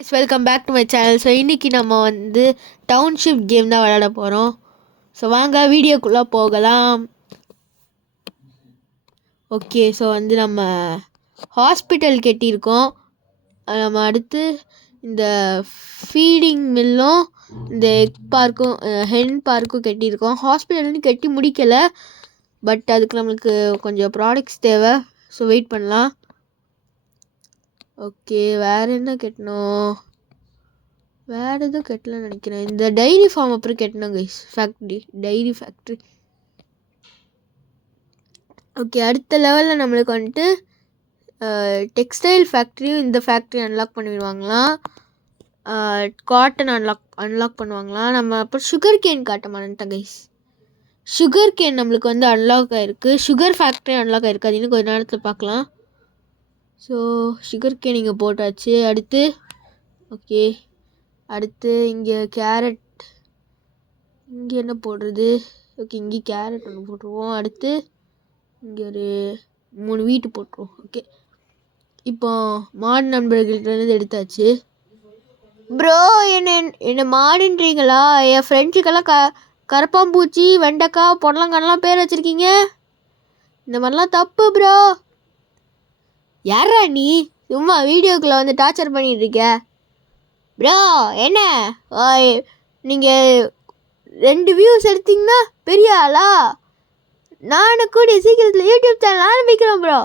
Welcome back to my channel. So இன்றைக்கி நம்ம வந்து டவுன்ஷிப் கேம் தான் விளையாட போகிறோம். ஸோ வாங்க வீடியோக்குள்ளே போகலாம். ஓகே, ஸோ வந்து நம்ம ஹாஸ்பிட்டல் கட்டியிருக்கோம். நம்ம அடுத்து இந்த ஃபீடிங் மில்லும் இந்த எக் பார்க்கும் ஹென் பார்க்கும் கட்டியிருக்கோம். ஹாஸ்பிட்டல்னு கட்டி முடிக்கலை, பட் அதுக்கு நம்மளுக்கு கொஞ்சம் ப்ராடக்ட்ஸ் தேவை. ஸோ வெயிட் பண்ணலாம். ஓகே, வேறு என்ன கட்டணும்? வேறு எதுவும் கட்டலன்னு நினைக்கிறேன். இந்த டைரி ஃபார்ம் அப்புறம் கட்டணும் கைஸ். Diary factory. ஓகே, அடுத்த லெவலில் நம்மளுக்கு வந்துட்டு டெக்ஸ்டைல் ஃபேக்ட்ரியும் இந்த ஃபேக்ட்ரி அன்லாக் பண்ணிடுவாங்களாம். காட்டன் அன்லாக் பண்ணுவாங்களாம். நம்ம அப்புறம் சுகர் கேன் காட்ட மாட்டேன் கைஸ். சுகர் கேன் நம்மளுக்கு வந்து அன்லாக் ஆகிருக்கு. சுகர் ஃபேக்ட்ரி அன்லாக் ஆகிருக்கு. அது இன்னும் கொஞ்சம் நேரத்தில் பார்க்கலாம். ஸோ சுகர் கேன் இங்கே போட்டாச்சு. அடுத்து இங்கே கேரட். இங்கே என்ன போடுறது? ஓகே, இங்கே கேரட் ஒன்று போட்டுருவோம். அடுத்து இங்கே ஒரு 3 வீட்டு போட்டுருவோம். ஓகே, இப்போ மாடு நண்பர்கள்ட்ட எடுத்தாச்சு. ப்ரோ, என்ன மாடுன்றீங்களா? என் ஃப்ரெண்ட்ஸுக்கெல்லாம் கரப்பாம்பூச்சி, வெண்டைக்காய், பொடலங்கானெலாம் பேர் வச்சுருக்கீங்க. இந்த மாதிரிலாம் தப்பு ப்ரோ. யாரா நீ சும்மா வீடியோக்குள்ளே வந்து டார்ச்சர் பண்ணிட்டு இருக்க? ப்ரோ என்ன நீங்கள் 2 வியூஸ் எடுத்தீங்கன்னா பெரிய ஆளா? நானும் கூட சீக்கிரத்தில் யூடியூப் சேனல் ஆரம்பிக்கிறேன் ப்ரோ.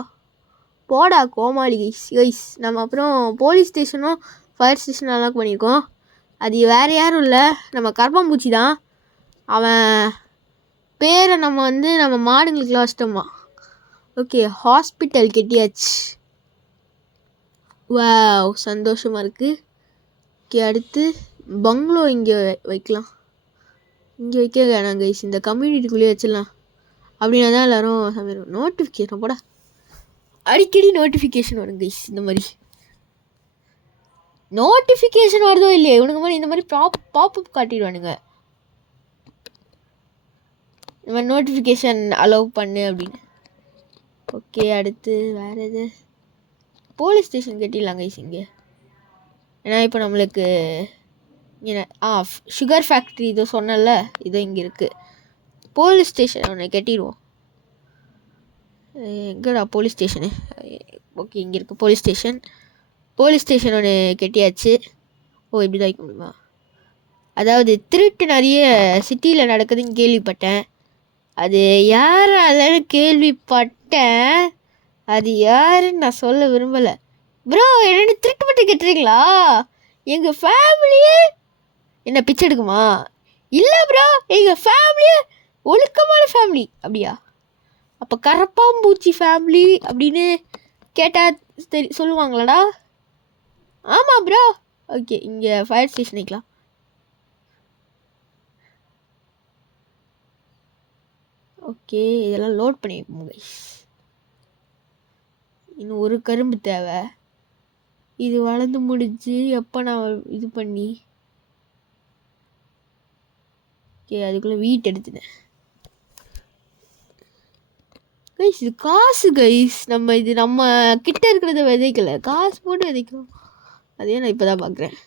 போடா கோமாளி கைஸ். நம்ம அப்புறம் போலீஸ் ஸ்டேஷனும் ஃபயர் ஸ்டேஷனும் அன்லாக் பண்ணியிருக்கோம். அது வேறு யாரும் இல்லை, நம்ம கரப்பாம்பூச்சி தான். அவன் பேரை நம்ம மாடுங்களுக்குலாம் வச்சிட்டோமா. ஓகே, ஹாஸ்பிட்டல் கட்டியாச்சு. வாவ், சந்தோஷமாக இருக்குது. ஓகே, அடுத்து பங்களோ இங்கே வைக்கலாம். இங்கே வைக்க வேணாம் கைஸ், இந்த கம்யூனிட்டிக்குள்ளேயே வச்சிடலாம். அப்படின்னா தான் எல்லோரும் சமையல். நோட்டிஃபிகேஷன் போட அடிக்கடி நோட்டிஃபிகேஷன் வரும் கைஸ். இந்த மாதிரி நோட்டிஃபிகேஷன் வருதோ இல்லையே, இவனுங்க மாதிரி இந்த மாதிரி பாப்அப் காட்டிடுவானுங்க. இந்த மாதிரி நோட்டிஃபிகேஷன் அலோவ் பண்ணு அப்படின்னு. ஓகே, அடுத்து வேறு எது? போலீஸ் ஸ்டேஷன் கட்டிடலாம் கைஸ் இங்கே. ஏன்னா இப்போ நம்மளுக்கு இங்கே சுகர் ஃபேக்ட்ரி இதோ சொன்னல, இதோ இங்கே இருக்குது. போலீஸ் ஸ்டேஷன் ஒன்று கட்டிடுவோம். எங்கடா போலீஸ் ஸ்டேஷனு? ஓகே, இங்கே இருக்குது போலீஸ் ஸ்டேஷன். போலீஸ் ஸ்டேஷன் ஒன்று கட்டியாச்சு. ஓ, இப்படி தான் வைக்க முடியுமா? அதாவது திருட்டு நிறைய சிட்டியில் நடக்குதுன்னு கேள்விப்பட்டேன். அது யாராலன்னு கேள்விப்பட்டேன். அது யாருன்னு நான் சொல்ல விரும்பலை. ப்ரோ, என்ன திருட்டு பட்டு கட்டுறீங்களா? எங்கள் ஃபேமிலியே என்ன பிச்சை எடுக்குமா? இல்லை ப்ரோ, எங்கள் ஃபேமிலியே ஒழுக்கமான ஃபேமிலி. அப்படியா? அப்போ கரப்பாம்பூச்சி ஃபேமிலி அப்படின்னு கேட்டால் சொல்லுவாங்களாடா? ஆமாம் ப்ரோ. ஓகே, இங்கே ஃபயர் ஸ்டேஷன் வைக்கலாம். ஓகே, இதெல்லாம் லோட் பண்ணிப்போம் கைஸ். இன்னும் ஒரு கரும்பு தேவை. இது வளர்ந்து முடிஞ்சு எப்போ நான் இது பண்ணி ஓகே அதுக்குள்ளே வீட்டு எடுத்துட்டேன் கைஸ். இது காசு கைஸ். நம்ம கிட்ட இருக்கிறத விதைக்கல, காசு போட்டு விதைக்கிறோம். அதே நான் இப்போ தான் பார்க்குறேன்.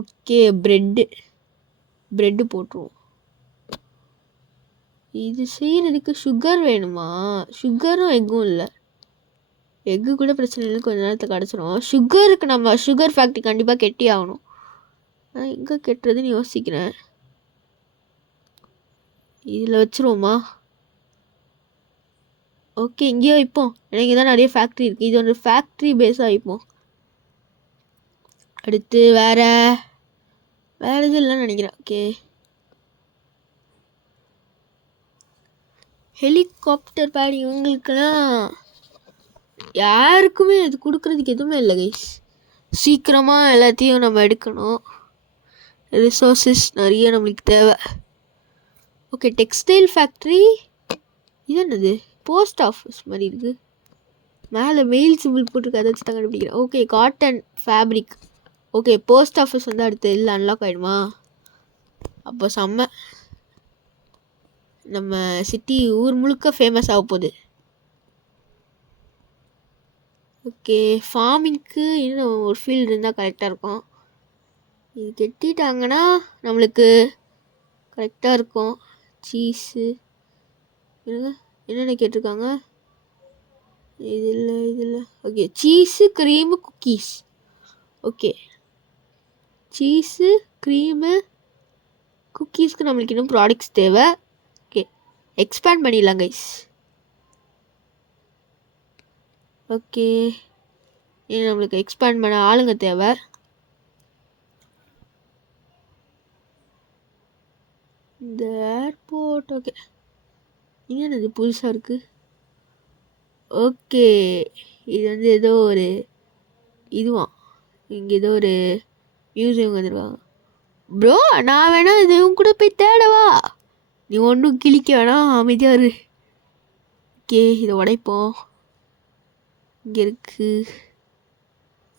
ஓகே, ப்ரெட்டு போட்டுருவோம். இது செய்கிறதுக்கு சுகர் வேணுமா? சுகரும் எக்கும் இல்லை. எக்கு கூட பிரச்சனை இல்லை, கொஞ்சம் நேரத்தில் கிடச்சிரும். சுகருக்கு நம்ம சுகர் ஃபேக்ட்ரி கண்டிப்பாக கெட்டி ஆகணும். ஆனால் எங்கே கெட்டுறதுன்னு யோசிக்கிறேன். இதில் வச்சுருவோமா? ஓகே, இங்கேயே வைப்போம். எனக்கு தான் நிறைய ஃபேக்ட்ரி இருக்குது. இது ஒரு ஃபேக்ட்ரி பேஸாக வைப்போம். அடுத்து வேறு இது இல்லைன்னு நினைக்கிறேன். ஓகே, ஹெலிகாப்டர் பேட் இவங்களுக்குலாம் யாருக்குமே அது கொடுக்குறதுக்கு எதுவுமே இல்லை கைஸ். சீக்கிரமாக எல்லாத்தையும் நம்ம எடுக்கணும். ரிசோர்ஸஸ் நிறைய நம்மளுக்கு தேவை. Okay, textile factory. இது என்னது? போஸ்ட் ஆஃபீஸ் மாதிரி இருக்குது. மேலே மெயில் சிம்பிள் போட்டுருக்கு, அதை வச்சு தான் கண்டுபிடிக்கிறேன். Okay, cotton fabric. Okay, post office வந்து அடுத்து இல்லை அன்லாக் ஆகிடுமா? அப்போ செம்ம. நம்ம சிட்டி ஊர் முழுக்க ஃபேமஸ் ஆக போகுது. ஓகே, ஃபார்மிங்க்கு இன்னும் ஒரு ஃபீல்டு இருந்தால் கரெக்டாக இருக்கும். இது கட்டிட்டாங்கன்னா நம்மளுக்கு கரெக்டாக இருக்கும். சீஸு என்னென்ன கேட்டிருக்காங்க? இதில் okay, cheese cream cookies. Okay, cheese cream குக்கீஸ்க்கு நம்மளுக்கு இன்னும் ப்ராடக்ட்ஸ் தேவை. ஓகே, எக்ஸ்பேண்ட் பண்ணிடலாம் கைஸ். ஓகே, நம்மளுக்கு எக்ஸ்பேண்ட் பண்ண ஆளுங்க தேவை. இந்த ஏர்போர்ட் ஓகே, என்னது புதுசாக இருக்குது? ஓகே, இது வந்து ஏதோ ஒரு இதுவான், இங்கே ஏதோ ஒரு மியூசியம் வந்துருக்காங்க. ப்ரோ நான் வேணா இதுவும் கூட போய் தேடவா? நீ ஒன்றும் கிளிக்க வேணாம், அமைதியாக இரு. ஓகே, இதை உடைப்போம். இங்கே இருக்கு,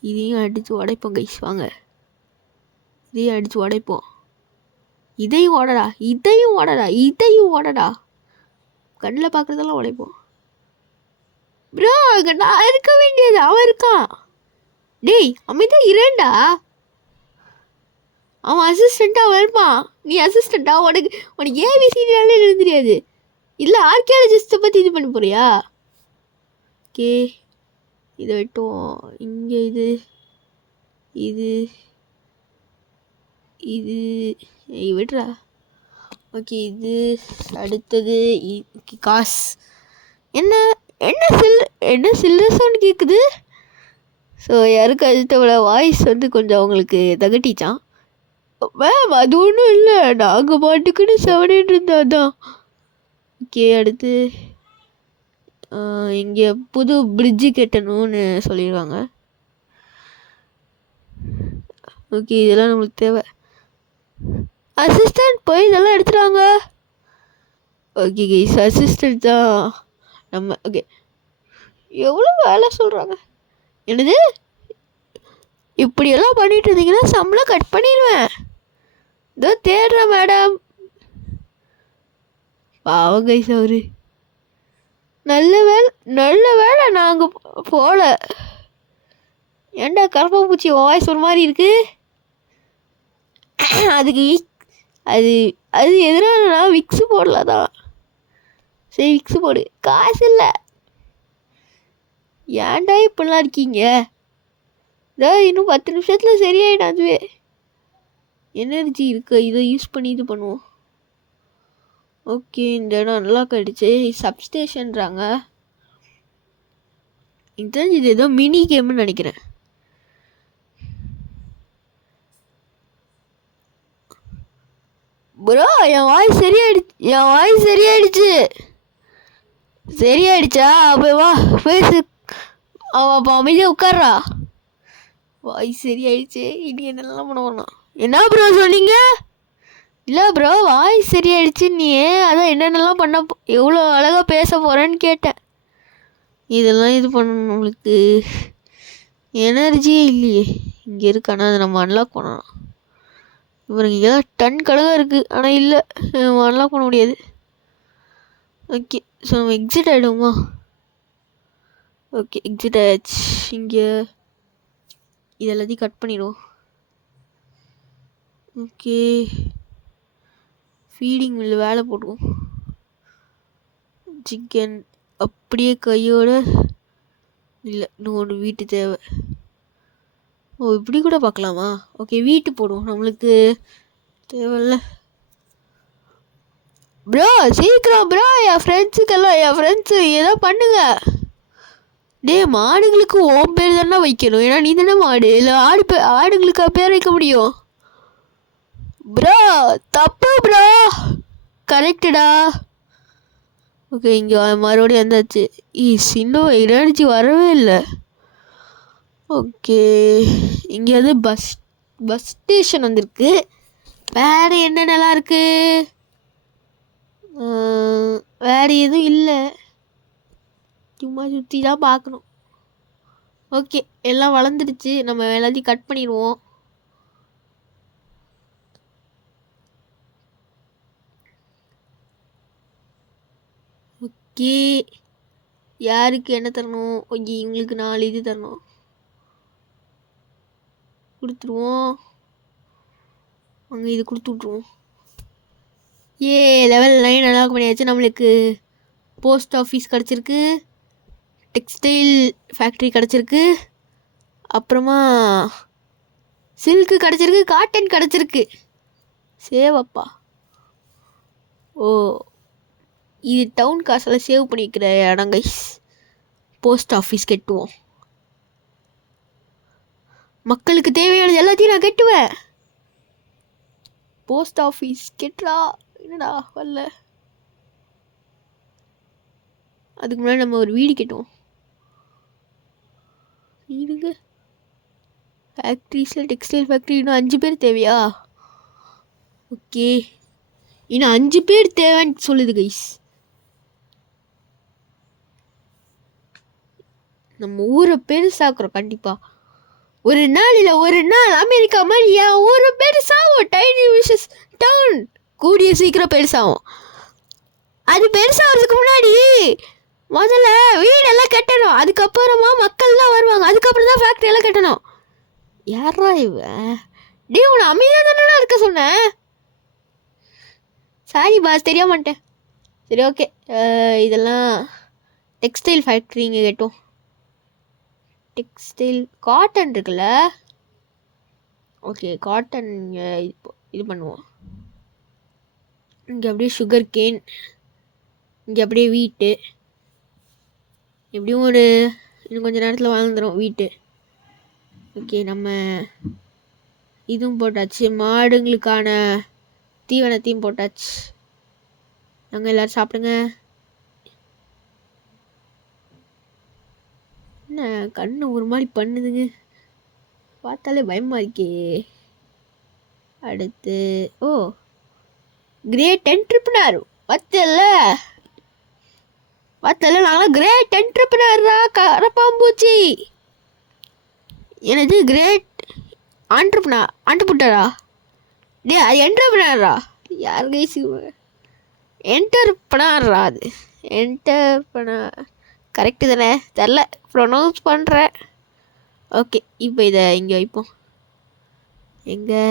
இதையும் அடித்து உடைப்போம் கைஸ். வாங்க, இதையும் அடித்து உடைப்போம். இதையும் ஓடடா, இதையும் ஓடடா, இதையும் ஓடடா. கண்ணில் பார்க்குறதெல்லாம் உடைப்போம். ப்ரோ நான் இருக்க வேண்டியது, அவன் இருக்கான். டேய் அமைதியாக இரண்டா. அவன் அசிஸ்டண்ட்டாக வருவான், நீ அசிஸ்டண்ட்டா? உனக்கு ஏபிசிடினாலே எழுத தெரியாது. இல்லை ஆர்கியாலஜிஸ்ட்டை பற்றி இது பண்ண போறியா? ஓகே, இதை விட்டோம். இங்கே இது இது இது விடுறா. ஓகே, இது அடுத்தது காசு. என்ன என்ன சில்லற சவுண்ட் கேட்குது? ஸோ யாருக்கு அடுத்தவள வாய்ஸ் வந்து கொஞ்சம் அவங்களுக்கு தகட்டிச்சான். மேம் அது ஒன்றும் இல்லை, நாங்கள் பாட்டுக்குன்னு செவனின்னு இருந்தால் தான். ஓகே, அடுத்து இங்கே புது பிரிட்ஜு கட்டணும்னு சொல்லிடுவாங்க. ஓகே, இதெல்லாம் நம்மளுக்கு தேவை. அசிஸ்டண்ட் போய் இதெல்லாம் எடுத்துட்டாங்க. ஓகே கைஸ், அசிஸ்டண்ட் தான் நம்ம. ஓகே, எவ்வளோ வேலை சொல்கிறாங்க? என்னது இப்படியெல்லாம் பண்ணிட்டு இருந்தீங்கன்னா சம்பளம் கட் பண்ணிடுவேன். இதோ தேடுறேன் மேடம். பாவம் கைஸ் அவரு. நல்ல வேலை நாங்கள் போகல. ஏன்டா கரப்பாம்பூச்சி வாய்ஸ் ஒரு மாதிரி இருக்கு? அதுக்கு அது எதிரானா விக்ஸு போடலாம். சரி விக்ஸு போடு, காசு இல்லை. ஏன்டா இப்படிலாம் இருக்கீங்க? இன்னும் 10 நிமிஷத்தில் சரியாயிடும். அதுவே எனர்ஜி இருக்கு, இதை யூஸ் பண்ணி இது பண்ணுவோம். ஓகே, இந்த இடம் நல்லா கடிச்சு. சப்ஸ்டேஷன்றாங்க. எனக்கு தெரிஞ்சு இது ஏதோ மினி கேம்னு நினைக்கிறேன். ப்ரோ என் வாய்ஸ் சரியாயிடுச்சா? அப்போ வா பேசு. அவன் அப்போ அமைதியாக உட்கார்றா. வாய்ஸ் சரியாயிடுச்சு, இனி என்னெல்லாம் பண்ண வேணாம். என்ன ப்ரோ சொன்னீங்க? இல்லை ப்ரோ வாய்ஸ் சரியாயிடுச்சு, நீ அதான் என்னென்னலாம் பண்ண எவ்வளோ அழகாக பேச போகிறேன்னு கேட்டேன். இதெல்லாம் இது பண்ணணும். நம்மளுக்கு எனர்ஜியே இல்லையே. இங்கே இருக்கானா அதை நம்ம அன்லாக் பண்ணலாம். இவருக்கு இங்கே தான் டன் கணக்காக இருக்குது, ஆனால் இல்லை அன்லாக் பண்ண முடியாது. ஓகே, ஸோ நம்ம எக்ஸிட் ஆகிடுவோமா? ஓகே, எக்ஸிட் ஆயிடுச்சு. இங்கே இது எல்லாத்தையும் கட் பண்ணிடுவோம். ஓகே, ஃபீடிங் மில்லு வேலை போடுவோம். சிக்கன் அப்படியே கையோட இல்லை, இன்னும் ஒன்று வீட்டு தேவை. ஓ இப்படி கூட பார்க்கலாமா? ஓகே, வீட்டு போடுவோம், நம்மளுக்கு தேவையில்ல. ப்ரோ சீக்கிரம் ப்ரோ, என் ஃப்ரெண்ட்ஸு ஏதோ பண்ணுங்க. டே மாடுங்களுக்கு ஓம் பேர் தானே வைக்கணும், ஏன்னா நீ தானே மாடு. இல்லை ஆடுங்களுக்கு பேர் வைக்க முடியும். ப்ரோ தப்பு ப்ரோ, கரெக்டுடா. ஓகே, இங்கே மறுபடியும் வந்தாச்சு. இன்னும் எனர்ஜி வரவே இல்லை. ஓகே, இங்கே வந்து பஸ் ஸ்டேஷன் வந்திருக்கு. வேறு என்னென்னலாம் இருக்குது? வேறு எதுவும் இல்லை, சும்மா சுற்றி தான் பார்க்கணும். ஓகே, எல்லாம் வளர்ந்துடுச்சு, நம்ம எல்லாத்தையும் கட் பண்ணிடுவோம். ஓகே, யாருக்கு என்ன தரணும்? ஓகே, இவங்களுக்கு 4 இது தரணும். கொடுத்துருவோம். அங்கே இது கொடுத்து விட்ருவோம். லெவல் 9 அன்லாக் பண்ணியாச்சு. நம்மளுக்கு போஸ்ட் ஆஃபீஸ் கிடச்சிருக்கு, டெக்ஸ்டைல் ஃபேக்ட்ரி கிடச்சிருக்கு, அப்புறமா சில்க்கு கிடச்சிருக்கு, காட்டன் கிடச்சிருக்கு. சேவப்பா. ஓ, இது டவுன் காசெல்லாம் சேவ் பண்ணிக்கிற இடம் கைஸ். போஸ்ட் ஆஃபீஸ் கட்டுவோம். மக்களுக்கு தேவையானது எல்லாத்தையும் நான் கட்டுவேன். போஸ்ட் ஆஃபீஸ் கெட்டுறா. என்னடா வரல. அதுக்கு முன்னாடி நம்ம ஒரு வீடு கட்டுவோம். வீடுங்க. ஃபேக்ட்ரிஸில் டெக்ஸ்டைல் ஃபேக்ட்ரி இன்னும் 5 பேர் தேவையா? ஓகே, இன்னும் 5 பேர் தேவைன்னு சொல்லுது கைஸ். நம்ம ஊரை பெருசாக்குறோம் கண்டிப்பா. ஒரு நாள் இல்லை ஒரு நாள் அமெரிக்கா மாதிரி என் ஊரை பெருசாகும். டைனி விஷஸ் டவுன் கூடிய சீக்கிரம் பெருசாகும். அது பெருசாகிறதுக்கு முன்னாடி முதல்ல வீடெல்லாம் கட்டணும். அதுக்கப்புறமா மக்கள் தான் வருவாங்க. அதுக்கப்புறம் தான் ஃபேக்ட்ரி எல்லாம் கட்டணும். யாரா இவன்? டே, உன்னை அமைதியாக தானே இருக்க சொன்னேன். சாரி பாஸ், தெரியாம மாட்டேன். சரி, ஓகே. இதெல்லாம் டெக்ஸ்டைல் ஃபேக்ட்ரி இங்கே கட்டும். டெக்ஸ்டைல் காட்டன் இருக்குல்ல. ஓகே, காட்டன் இது பண்ணுவோம். இங்கே அப்படியே சுகர் கேன், இங்கே அப்படியே வீட்டு. எப்படியும் இன்னும் கொஞ்சம் நேரத்தில் வாழ்ந்துடும் வீட்டு. ஓகே, நம்ம இதுவும் போட்டாச்சு. மாடுங்களுக்கான தீவனத்தையும் போட்டாச்சு. நாங்கள் எல்லோரும் சாப்பிடுங்க. என்ன கண்ணு ஒரு மாதிரி பண்ணுதுங்க, பார்த்தாலே பயமாக இருக்கே. அடுத்து கிரேட் என்டர்பிரனர். பார்த்தல நாங்களாம் கிரேட் என்டர்பிரனரா கரப்பாம்பூச்சி. எனது கிரேட் ஆண்டர்பிரனரா? டே, அது என்டர்பிரனரா? யார் கைஸ் என்டர்பிரனரா? அது என்டர்பிரனர் கரெக்டு தானே? தெரில, ப்ரொனவுன்ஸ் பண்ணுறேன். ஓகே, இப்போ இதை இங்கே வைப்போம். எங்கே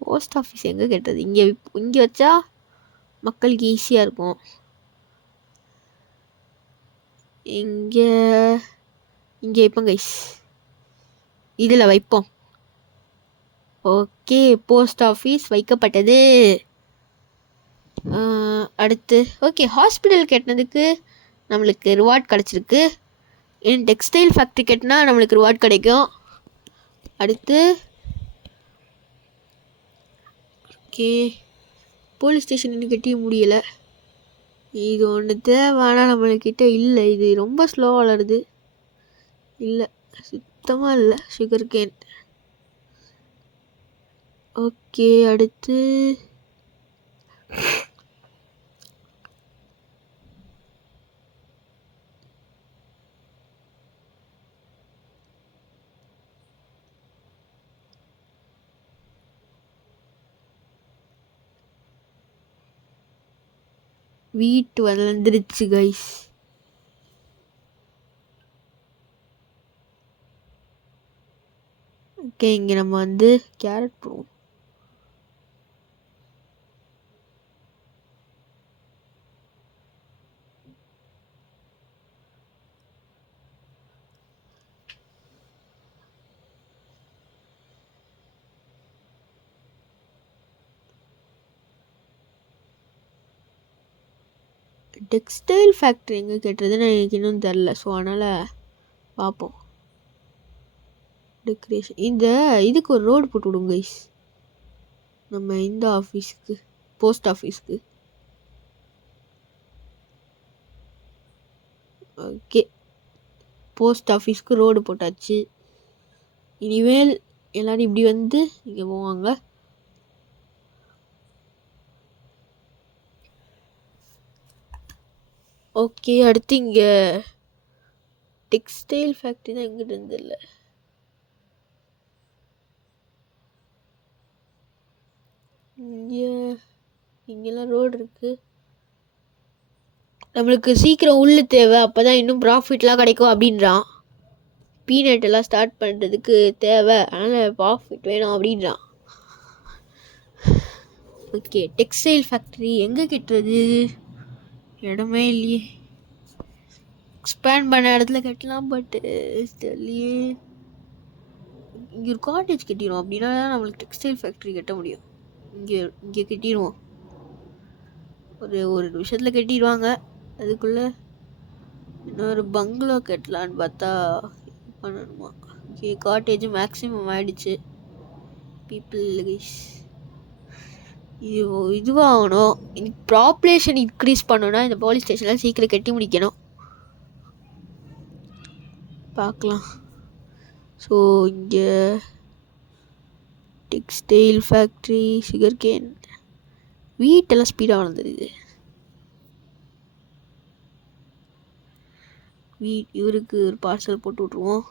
போஸ்ட் ஆஃபீஸ் எங்கே கட்டுறது? இங்கே வச்சா மக்களுக்கு ஈஸியாக இருக்கும். இங்கே வைப்போம் கைஸ், இதில் வைப்போம். ஓகே, போஸ்ட் ஆஃபீஸ் வைக்கப்பட்டது. அடுத்து ஓகே, ஹாஸ்பிட்டல் கட்டினதுக்கு நம்மளுக்கு ரிவார்ட் கிடச்சிருக்கு. டெக்ஸ்டைல் ஃபேக்ட்ரி கட்டினா நம்மளுக்கு ரிவார்ட் கிடைக்கும். அடுத்து ஓகே, போலீஸ் ஸ்டேஷன் இன்னும் கட்டி முடியலை. இது ஒன்று தேவைன்னா நம்மள்கிட்ட இல்லை. இது ரொம்ப ஸ்லோவாக வளருது. இல்லை, சுத்தமாக இல்லை. Sugar cane. ஓகே, அடுத்து வீட்டு வளர்ந்துருச்சு கைஸ். ஓகே, இங்கே நம்ம கேரட் போடுவோம். டெக்ஸ்டைல் ஃபேக்ட்ரி எங்கே கட்டுறதுன்னு எனக்கு இன்னும் தெரில. ஸோ அதனால் பார்ப்போம். டெக்கரேஷன் இதுக்கு ஒரு ரோடு போட்டு விடுங்க கைஸ். நம்ம இந்த ஆஃபீஸுக்கு, போஸ்ட் ஆஃபீஸ்க்கு. ஓகே, போஸ்ட் ஆஃபீஸ்க்கு ரோடு போட்டாச்சு. இனிமேல் எல்லோரும் இப்படி இங்கே போவாங்க. ஓகே, அடுத்து இங்கே டெக்ஸ்டைல் ஃபேக்ட்ரி தான் எங்கிட்ட இருந்தில்ல. இங்கெல்லாம் ரோடு இருக்குது. நம்மளுக்கு சீக்கிரம் உள்ளு தேவை, அப்போ தான் இன்னும் ப்ராஃபிட்லாம் கிடைக்கும் அப்படின்றான். பீனட் எல்லாம் ஸ்டார்ட் பண்ணுறதுக்கு தேவை, அதனால் ப்ராஃபிட் வேணும் அப்படின்றான். ஓகே, டெக்ஸ்டைல் ஃபேக்ட்ரி எங்கே கட்டுறது? இடமே இல்லையே. எக்ஸ்பேண்ட் பண்ண இடத்துல கட்டலாம், பட்டு தெரியலையே. இங்கே ஒரு காட்டேஜ் கட்டிடுவோம், அப்படின்னா நம்மளுக்கு டெக்ஸ்டைல் ஃபேக்ட்ரி கட்ட முடியும். இங்கே கட்டிடுவோம். ஒரு நிமிஷத்தில் கட்டிடுவாங்க. அதுக்குள்ளே இன்னொரு பங்களோ கட்டலான்னு பார்த்தா பண்ணணுமா? ஓகே, காட்டேஜ் மேக்ஸிமம் ஆகிடுச்சு. பீப்புள் இதுவாகணும். பாப்புலேஷன் இன்க்ரீஸ் பண்ணணும்னா இந்த போலீஸ் ஸ்டேஷனில் சீக்கிரம் கட்டி முடிக்கணும். பார்க்கலாம். ஸோ இங்கே டெக்ஸ்டைல் ஃபேக்ட்ரி, சுகர் கேன், வீட்டெல்லாம் ஸ்பீடாக வளர்ந்துருது. இவருக்கு ஒரு பார்சல் போட்டு விட்ருவோம்.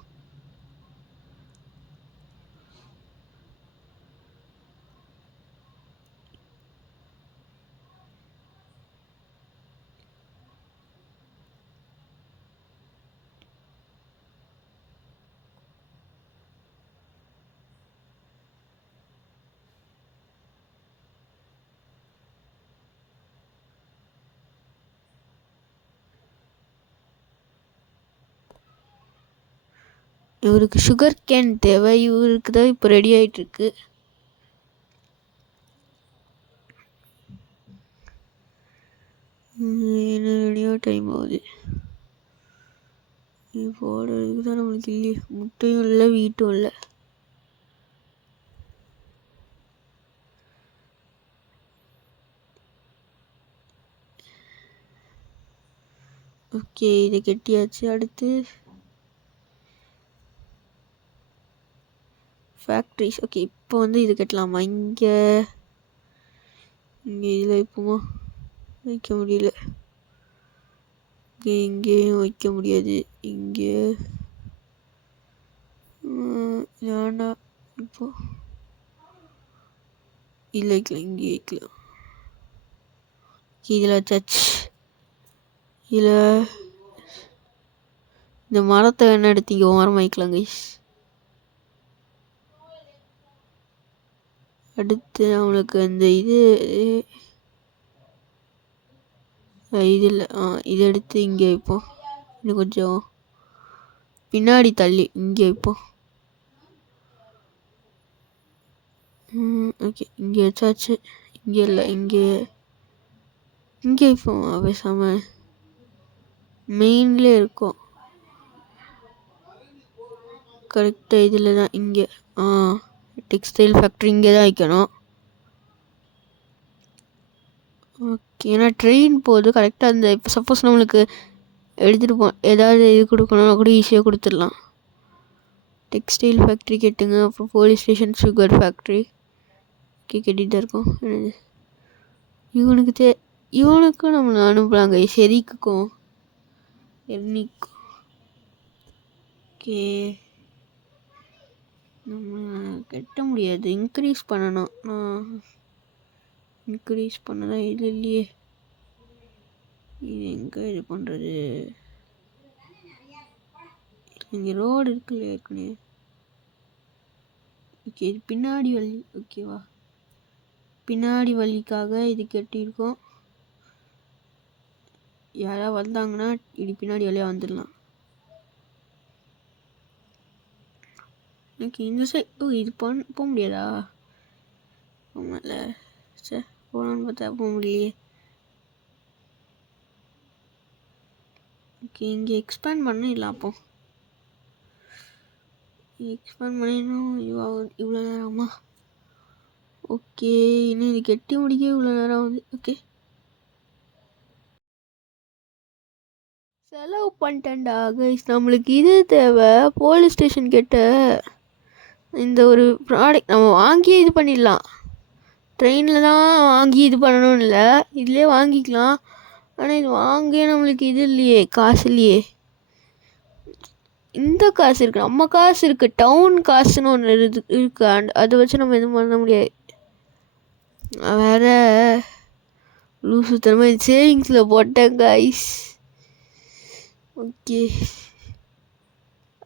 இவருக்கு சுகர் கேன் தேவை, இவருக்கு தான் இப்போ ரெடி ஆகிட்டுருக்கு. என்ன ரெடியாக டைம் ஆகுது. போடுறதுக்கு தான் நம்மளுக்கு இல்லையே, முட்டையும் இல்லை வீட்டும் இல்லை. ஓகே, இதை கட்டியாச்சு. அடுத்து ஃபேக்ட்ரிஸ். ஓகே, இப்போ இது கட்டலாமா? இங்கே இதில் வைப்போமா? வைக்க முடியல. இங்கேயும் வைக்க முடியாது. இங்கே வேண்டாம். இப்போ இல்லை வைக்கலாம், இங்கே வைக்கலாம். இதில் வச்சாச்சு. இதில் இந்த மரத்தை வேணா எடுத்து இங்கே மரம் வைக்கலாம் கைஸ். அடுத்து அவனுக்கு அந்த இதில் இதை எடுத்து இங்கே வைப்போம். இன்னும் கொஞ்சம் பின்னாடி தள்ளி இங்கே வைப்போம். ஓகே, இங்கே வச்சாச்சு. இங்கே இல்லை, இங்கே வைப்போம். பேசாமல் மெயின்லேயே இருக்கும். கரெக்டாக இதில் தான். இங்கே டெக்ஸ்டைல் ஃபேக்ட்ரி இங்கே தான் வைக்கணும். ஓகே, ஏன்னா ட்ரெயின் போகுது கரெக்டாக. அந்த இப்போ சப்போஸ் நம்மளுக்கு எடுத்துகிட்டு ஏதாவது இது கொடுக்கணும்னா கூட ஈஸியாக கொடுத்துடலாம். டெக்ஸ்டைல் ஃபேக்ட்ரி கேட்டுங்க. அப்புறம் போலீஸ் ஸ்டேஷன், சுகர் ஃபேக்ட்ரி கட்டிகிட்டு தான் இருக்கோம். இவனுக்கும் நம்மளை அனுப்பலாங்க. செரிக்குக்கும் எர்னிக்கும். ஓகே, நம்ம கட்ட முடியாது, இன்க்ரீஸ் பண்ணணும். இன்க்ரீஸ் பண்ணதான் இது இல்லையே. இது எங்கே இது பண்ணுறது? இங்கே ரோடு இருக்குல்ல ஏற்கனவே. ஓகே, இது பின்னாடி வழி. ஓகேவா, பின்னாடி வழிக்காக இது கட்டியிருக்கோம். யாராவது வந்தாங்கன்னா இது பின்னாடி வழியாக வந்துடலாம். ஓகே, இந்த சைட் இது போக முடியாதா? ஆமாம்ல, சரி போகலான்னு பார்த்தா போக முடியலையே. ஓகே, இங்கே எக்ஸ்பேண்ட் பண்ண இல்லை. அப்போ எக்ஸ்பேண்ட் பண்ணிடணும். இவ்வளோ நேரமா? ஓகே, இன்னும் இது கட்டி முடிக்க இவ்வளோ நேரம் ஆகுது. ஓகே, செலவு பண்ணிட்டேன்டா கைஸ். நம்மளுக்கு இது தேவை. போலீஸ் ஸ்டேஷன் கிட்ட இந்த ஒரு ப்ராடக்ட் நம்ம வாங்கி இது பண்ணிடலாம். ட்ரெயினில் தான் வாங்கி இது பண்ணணும் இல்லை, இதிலே வாங்கிக்கலாம். ஆனால் இது வாங்க நம்மளுக்கு இது இல்லையே, காசு இல்லையே. இந்த காசு இருக்குது, நம்ம காசு இருக்குது. டவுன் காசுன்னு ஒன்று இருக்கு. அதை வச்சு நம்ம எதுவும் பண்ண முடியாது. வேறு லூசு தரமா சேவிங்ஸில் போட்டேன் கைஸ். ஓகே,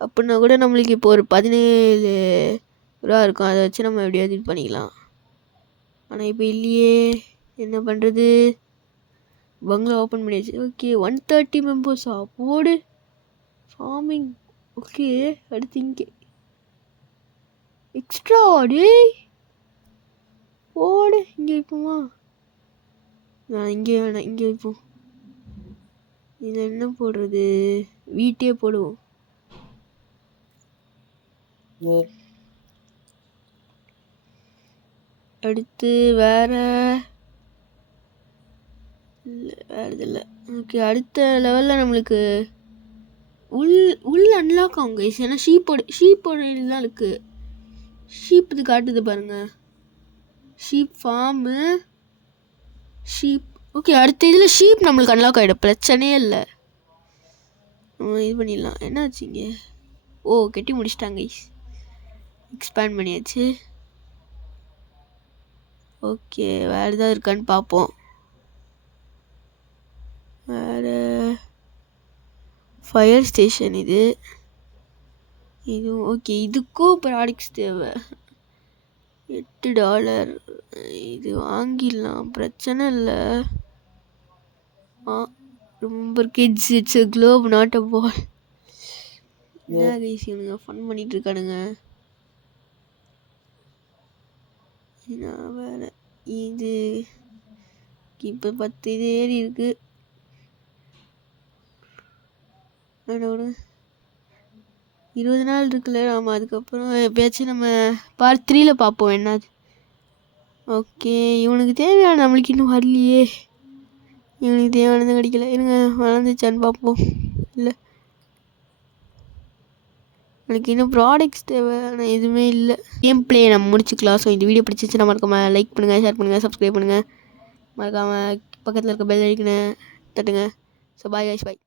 அப்படின்னா கூட நம்மளுக்கு இப்போ ஒரு 17 ரூபா இருக்கும். அதை வச்சு நம்ம எப்படியாவது இது பண்ணிக்கலாம். ஆனால் இப்போ இல்லையே, என்ன பண்ணுறது? பங்களா ஓப்பன் பண்ணியாச்சு. ஓகே, 130 மெம்பர்ஸா போடு. ஃபார்மிங். ஓகே, அடுத்து இங்கே எக்ஸ்ட்ரா டே போடு. இங்கே வைப்போமா? நான் இங்கே வேணாம், இங்கே வைப்போம். இதில் என்ன போடுறது? வீட்டே போடுவோம். அடுத்து வேற இல்லை, வேறு இது இல்லை. ஓகே, அடுத்த லெவலில் நம்மளுக்கு உள் அன்லாக் ஆகும் கைஸ். ஏன்னா ஷீப்போட இதுதான் இருக்குது. ஷீப் இது காட்டுது பாருங்க, ஷீப் ஃபார்மு, ஷீப். ஓகே, அடுத்த இதில் ஷீப் நம்மளுக்கு அன்லாக் ஆகிடும், பிரச்சனையே இல்லை. இது பண்ணிடலாம். என்ன ஆச்சுங்க? ஓ, கட்டி முடிச்சிட்டாங்க கைஸ். எக்ஸ்பேண்ட் பண்ணியாச்சு. ஓகே, வேறு ஏதாவது இருக்கான்னு பார்ப்போம். வேறு ஃபயர் ஸ்டேஷன் இதுவும் ஓகே. இதுக்கும் ப்ராடக்ட்ஸ் தேவை. $8. இது வாங்கிடலாம், பிரச்சனை இல்லை. ரொம்ப kids, it's a globe not a ball. என்ன கைஸ் இவனுங்க ஃபன் பண்ணிட்டு இருக்கானுங்க. வேறு இது இப்போ 10 இது ஏறி இருக்கு. 20 நாள் இருக்குல்ல. ஆமாம், அதுக்கப்புறம் எப்பயாச்சும் நம்ம பார்ட் 3ல் பார்ப்போம் என்னது. ஓகே, இவனுக்கு தேவையான நம்மளுக்கு இன்னும் வரலையே. இவனுக்கு தேவையானது கிடைக்கல. இருங்க, வளர்ந்துச்சான்னு பார்ப்போம். இல்லை, எனக்கு இன்னும் ப்ராடக்ட்ஸ் தேவை, ஆனால் எதுவுமே இல்லை. கேம் பிளே நம்ம முடிச்சுக்கலாம். ஸோ இந்த வீடியோ பிடிச்சிச்சுன்னா மறக்காமல் லைக் பண்ணுங்கள், ஷேர் பண்ணுங்கள், சப்ஸ்கிரைப் பண்ணுங்கள். மறக்காமல் பக்கத்தில் இருக்க பெல் ஐக்கனை தட்டுங்க. ஸோ பாய் கைஸ், பாய்.